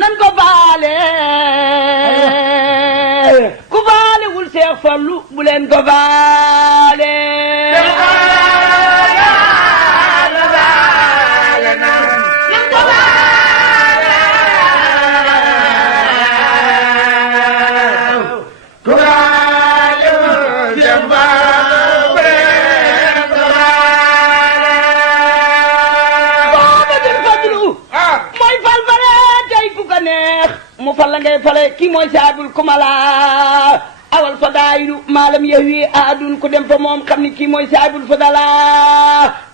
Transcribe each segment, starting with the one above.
nan ko faale ku faale wul Seex Fallu bu leen ko faale mu fal la ngay fale kii mooy saabul kumala awal fadaayilu maalam yahwi adun ku dem fa moom xam ni kii mooy saabul fadala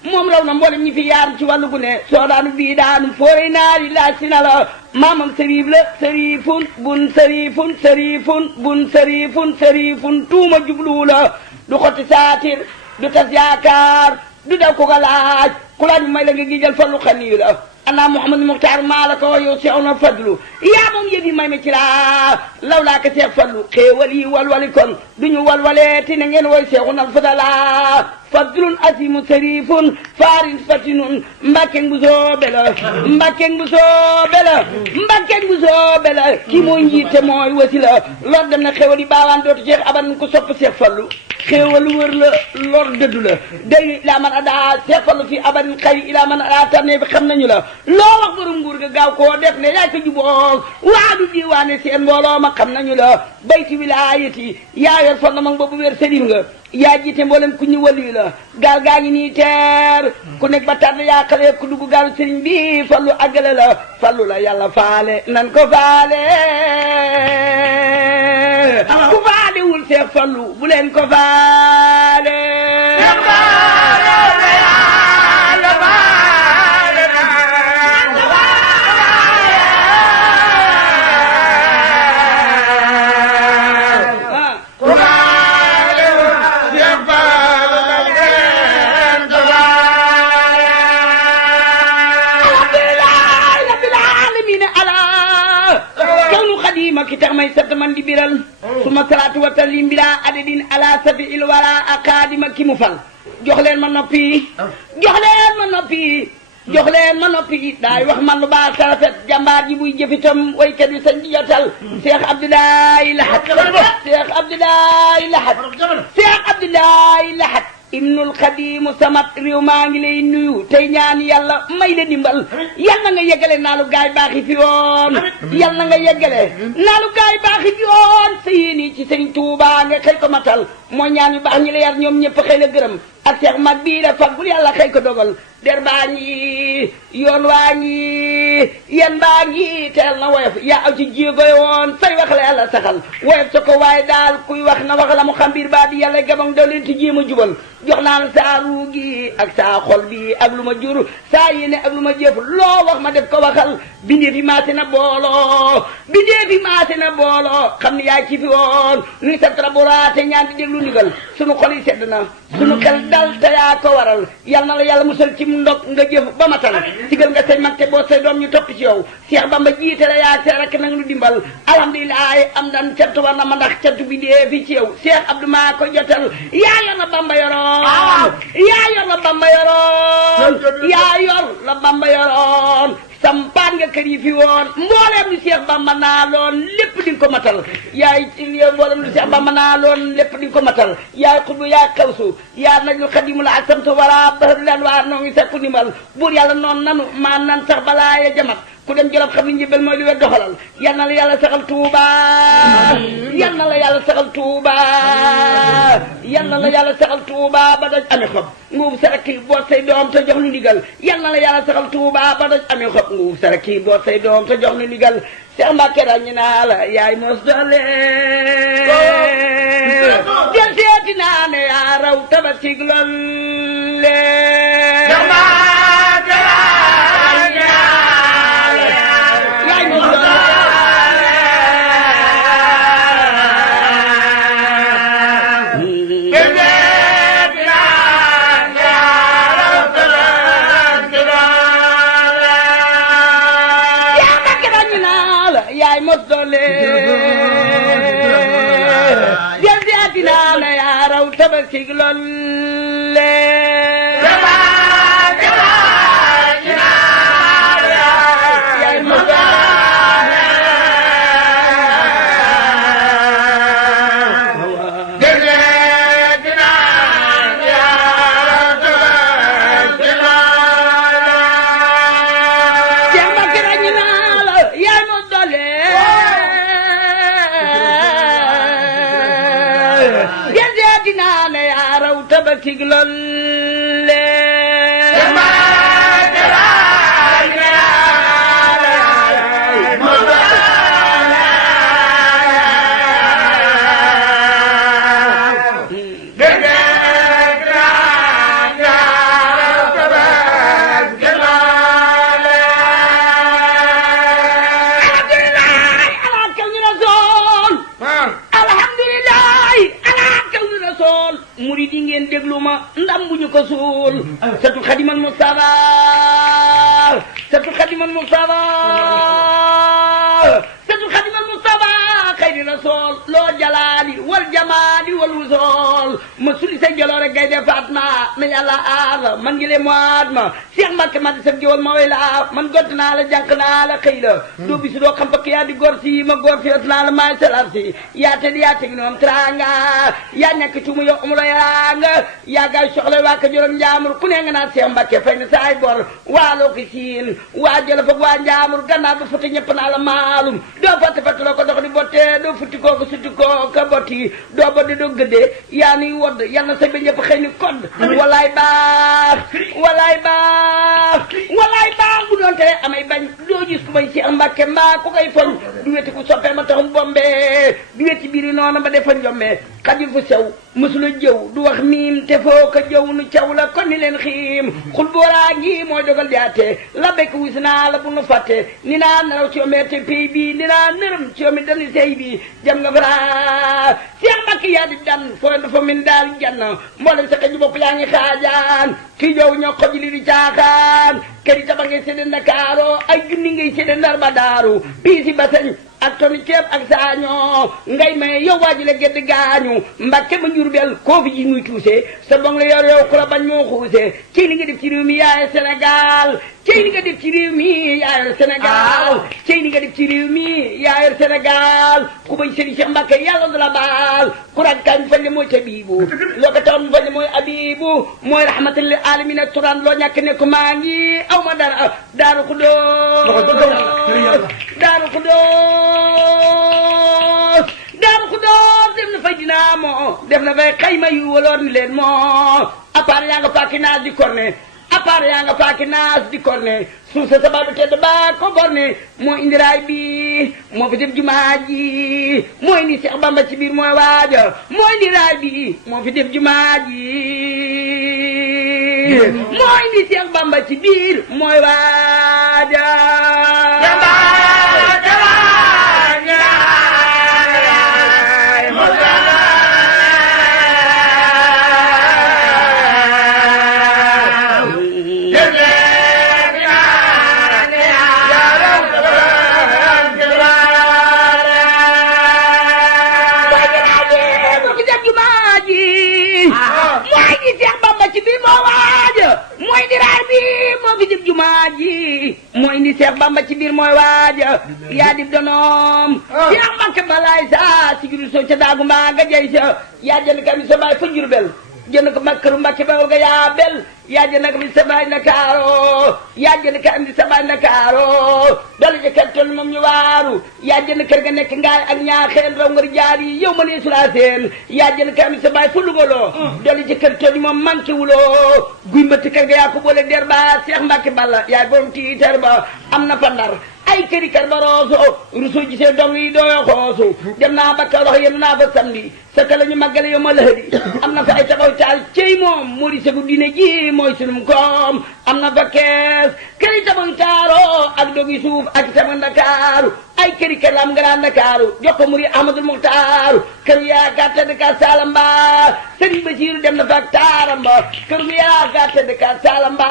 moom raw na mboolem ñi fi yaar ci wàllu gu ne soo daanu bii daanu fooree naari laaj si na la maamam sëriif la sëriifun bun sëriifun sëriifun bun sëriifun sëriifun tuuma jubluwu la du xotti saatir du tas yaakaar du daw ko ga laaj ku laaj bu may la nga gijal fallu xaniyu la ana Muhammad Muxtaar maa la ko wax yow Seex na fadlu yaa moom yëf yi may ma ci laa law laa ko Seex Fallu xéewal yi walwali kon duñu walwalee ti na ngeen woy Seexuna Fadala fadlun asimu sarifun farin fatinun mbakkeng bu soobe la mbakkeng bu soobe la mbakkeng bu soobe la kii mooy njiite mooy wasi la lor dem na xéewal yi baawaan dootu Seex aban ko sopp Seex Fallu xéewal wër la lor dëddu la day ilaa man adaa Seex Fallu fi aban xëy ilaa man adaa tànnee bi xam nañu la loo wax borom nguur ga gaaw koo def ne yaay ko juboog waadu diiwaane seen mbooloo ma xam nañu la bayti wilaayati yaa yor fon na mag boobu wér sëriñ nga yaa jiite mboolem ku ñu waliyu la gaal gaa ngi nii teer ku nekk ba tànn yaa xale ku dugg gaalu sëriñ bi fallu àggale la fallu la yàlla faale nan ko faale ku faale wul Seex Fallu bu leen ko faale ki tax may sant man di biral suma salaatu wa taslim bila adadin ala safi il wala akadima ki mu fal jox leen ma noppi jox leen ma noppi jox leen ma noppi daay wax man lu baax sarafet jàmbaar ji buy jëfitam waykat bi sañ di jotal Cheikh Abdoulaye Lahat Cheikh Abdoulaye Lahat Cheikh Abdoulaye Lahat ibnul xadimu samat réew maa ngi lay nuyu tey ñaan yàlla may la dimbal yal na nga yeggale naalu gaay baaxi fi woon yal na nga yeggale naalu gaay baaxi fi woon sa yéeni ci sëñ Tuuba nga xëy ko matal mooy ñaan yu baax ñi la yar ñoom ñëpp xëy la gërëm ak seex mag bii da faggul yàlla xëy ko dogal der baa ngi yoon waa ngi yen baa ngi teel na woyof yaa aw ci jéegoy woon say wax la yàlla saxal woyof sa ko waaye daal kuy wax na wax la mu xam biir baa di yàlla gabang daw leen ti jéem a jubal jox naa la saa ruu gi ak saa xol bi ak lu ma jur saa yéene ak lu ma jëf loo wax ma def ko waxal bindee fi maase na booloo bindee fi maase na booloo xam ne yaa ci fi woon nuy sa traboraate ñaan di déglu ndigal sunu xol yi sedd na sunu xel dal te yaa ko waral yal na la yàlla musal ci ndog nga jëf ba matal sigal nga say mag te boo say doom ñu topp ci yow Cheikh Bamba jiite la yaa see rek nanga nu dimbal alhamdulilah am dan cant war na ma ndax cant bi dee fi ci yow Cheikh Abdou maa ko jotal yaa yor la Bamba yoroon yaa yor la Bamba yoroon yaa yor la Bamba yoroon sampaan nga kër yi fi woon mbooleem lu Cheikh Bamba naa loon lépp di nga ko matal yaay mbooleem lu Cheikh Bamba naa loon lépp di nga ko matal yaay xutbu yaay xawsu yaa najul xadimu la ak samtu wala bahadu leen waa noo ngi sakku ndimbal buur yàlla noonu nanu maa nan sax balaa ya jamat ku dem jolof xam ni njëbal mooy li wet doxalal yal na la yàlla saxal Tuuba yal na la yàlla saxal Tuuba yal na la yàlla saxal Tuuba ba daj ami xob nguuf saraki boot say doom te jox nu ndigal yal na la yàlla saxal Tuuba ba daj ami xob nguuf saraki boot say doom te jox nu ndigal Seex Mbàkke ràññi naa la yaay mos doole jël seeti naa ne yaa raw tabasig lolle tabasig lolle yaay tiglol murid yi ngeen déglu ma ndam bu ñu ko suul satu xadimal Mustafa satu xadimal Mustafa satu xadimal Mustafa xayri rasool loo jalaali wal jamaali wal wusool ma suli sa jaloore gay defaat ma yàlla aar la man ngi le moat ma Cheikh Mbacke ma di sa jëwal ma way la man gott naa la jànq naa la xëy la doo bisu doo xam pakk yaa di góor si ma góor si ot naa la maay salar si yaa te di yaa teg noom tranga yaa ñàkk tuumu yow amulo nga yaa gaay soxla waa ka juróom njaamur ku ne nga naan Cheikh Mbacke fay na saay bor waa loo ko siin waa jëla foog waa njaamur gannaaw ba fati ñëpp naa la maalum doo fàtte fàtte loo ko dox di botte doo futti koo ko sutti koo ka botti doo bodde doo gëddee yaa nuy wodd yal na sa ba ñëpp xëy ni kodd walaay baax walaay baax walaay baax bu doon tere amay bañ doo gis ku may Cheikh Mbacke mbaa ku koy foñ du weti ku soppee ma taxum bombe du weti biiri noonu ba defa njombe xajul fu sew mësula jëw du wax miim te foo ko jëw nu caw la kon ni leen xiim xul booraa ngi mooy dogal jaate la bekk wis naa la bu nu fàtte ni naa naraw ci omee te pay bi ni naa nërëm ci omi dani sey bi jam nga fara Cheikh Mbacke yaa di dan foo dafa min daal jann mboolem sa xëj bopp yaa ngi xaajaan kii jow ñoo xoj li di caaxaan kër yi taba ngay sédde Ndakaaro ay junni ngay sédde Ndar ba daaru piisi basañ ak toni ceeb ak saañoo ngay may yow waaji la gedd gaañu Mbacke ba Njurbel koo fi ji muy tuuse sa bong la yor yow ku la bañ moo xuuse ci li nga def ci réew mi yaay Sénégal ci li nga def ci réew mi yaay Sénégal ci li nga def ci réew mi yaay Sénégal ku bañ Serigne Cheikh Mbacke yàlla du la baal ku rag kañ fañ le mooy tabibu loo ko taxoon fañ le mooy abibu mooy rahmatal lil alamin turan loo ñàkk ne ko maa ngi aw ma dara Daaru Xudoos Daaru Xudoos Daaru Xudoos def na fay dinaa moo def na fay xayma yu waloon ni leen moo appaar yaa nga faaki naas di korne appaar yaa nga faaki naas di korne suuf sa sabab tedd ba ko borne moo indi raay bi moo fi def jumaa ji moo indi Cheikh Bamba ci biir mooy waaja moo indi raay bi moo fi def jumaa ji moo indi Cheikh Bamba ci biir mooy waaja mooy indi Cheikh Bamba ci biir mooy waaja yaa dib donoom Cheikh Mbacke balaay sa sigiru so ca daagu mbaa nga jey sa yaa jënd ka mi sa baay fa Njurbel jënd ko makkaru Mbacke ba nga yaa bel yaa jënd ka mi sa baay Ndakaaro yaa jënd ka andi sa baay Ndakaaro dala ja kër toll moom ñu waaru yaa jënd kër ga nekk ngaay ak ñaaxeen raw ngar jaar yi yow ma nee sulaa seen yaa jënd ka mi sa baay fa lugaloo dala ja kër toll moom manqué wuloo guy mbëtt kër ga yaa ko boole der ba Cheikh Mbacke balla yaay borom tiitar ba am na fa Ndar ay këri kër ba rooso ruso gisee dong yi dooyo xoosu dem naa ba Kaolack yéen naa fa samedi sa ka la ñu màggale yow ma lëhëdi am na fa ay taxaw taal cey moom moo di segu diine ji mooy sunum koom am na fa kees këri tabax taaro ak dogi suuf ak tabax Ndakaaru ay këri kër la am Grand Ndakaaru jox ko muri Ahmadul Muxtaaru kër yaa gàtta de ka Salamba Serigne Bassirou dem na fa ak taaram ba kër yaa gàtta de ka Salamba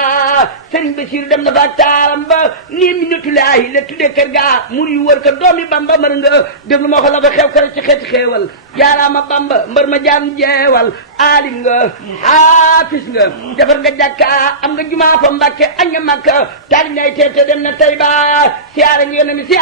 Serigne Bassirou dem na fa ak taaram ba nii minutulaahi la tudde kër gaa muri yu wër ko doomi Bamba mër nga déglu ma ko la fa xew kër ci xeeti xeewal jaaraama Bamba mbër ma jaan jeewal aalim nga haafis nga defar nga jàkka am nga jumaa fa Mbàkke añ nga Makka taali ngay teete dem na Tayba siyaare nga yónne mi